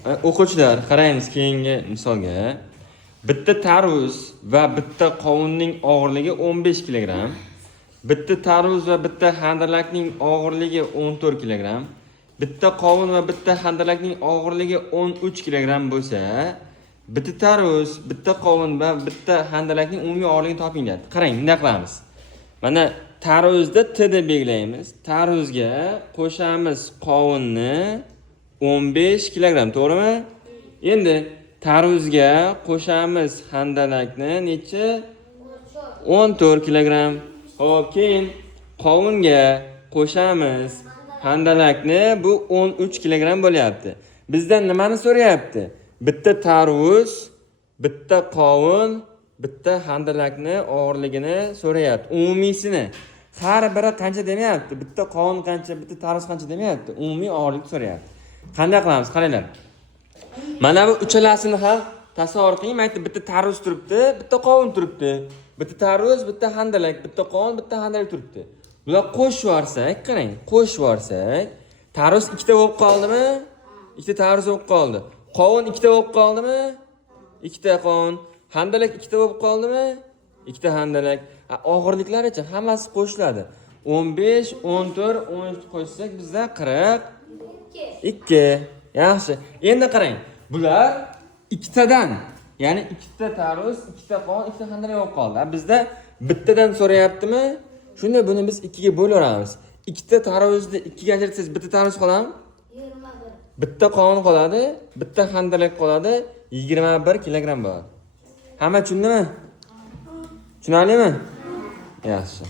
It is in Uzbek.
O'quvchilar, qaraymiz keyingi misolga. Bitta tarvuz va bitta qovunning og'irligi 15 kilogramm. Bitta tarvuz va bitta handalakning og'irligi 14 kilogramm. Bitta qovun va bitta handalakning og'irligi 13 kilogramm bo'lsa, bitta tarvuz, bitta qovun va bitta handalakning umumiy og'irligini toping deyapti. Qarang, bunday qilamiz. Mana tarvuzni T deb belgilaymiz. Tarvuzga qo'shamiz qovunni 15 kilogramm, to'g'rimi? Endi tarvuzga qo'shamiz handalakni necha? 14 kilogramm. Xo'p, keyin qovunga qo'shamiz handalakni, bu 13 kilogramm bo'lyapti. Bizdan nimani so'rayapti? Bitta tarvuz, bitta qovun, bitta handalakni og'irligini so'rayapti. Umumiysini. Har biri qancha demayapti? Bitta qovun qancha, bitta tarvuz qancha demayapti? Umumiy og'irlikni so'rayapti. Qanday qilamiz? Qaranglar. Mana bu uchalasini ham tasavvur qiling. Mayli, bitta tarvuz turibdi, bitta qovun turibdi. Bitta tarvuz, bitta handalak, bitta qovun, bitta handalak turibdi. Bular qo'shib yorsak, qarang, qo'shib yorsak, tarvuz ikkita bo'lib qoldimi? Ikkita tarvuz bo'lib qoldi. Qovun ikkita bo'lib qoldimi? Ikkita qovun. Handalak ikkita bo'lib qoldimi? Ikkita handalak. Og'irliklaricha hammasi qo'shiladi. 15, 14, 13 qo'shsak bizda 42. Yaxshi. Endi qarang. Bular ikkitadan, ya'ni ikkita tarvuz, ikkita qovun, ikkita handalak bo'lib qoldi. Bizda bittadan so'rayaptimi? Shunda buni biz 2 ga bo'laveramiz. Ikkita tarvuzni 2 ga ajratsangiz bitta tarvuz qoladimi? 21. Bitta qovun qoladi, bitta handalak qoladi, 21 kilogramm bo'ladi. Hamma tushundimi? Tushunarlimi? Yaxshi.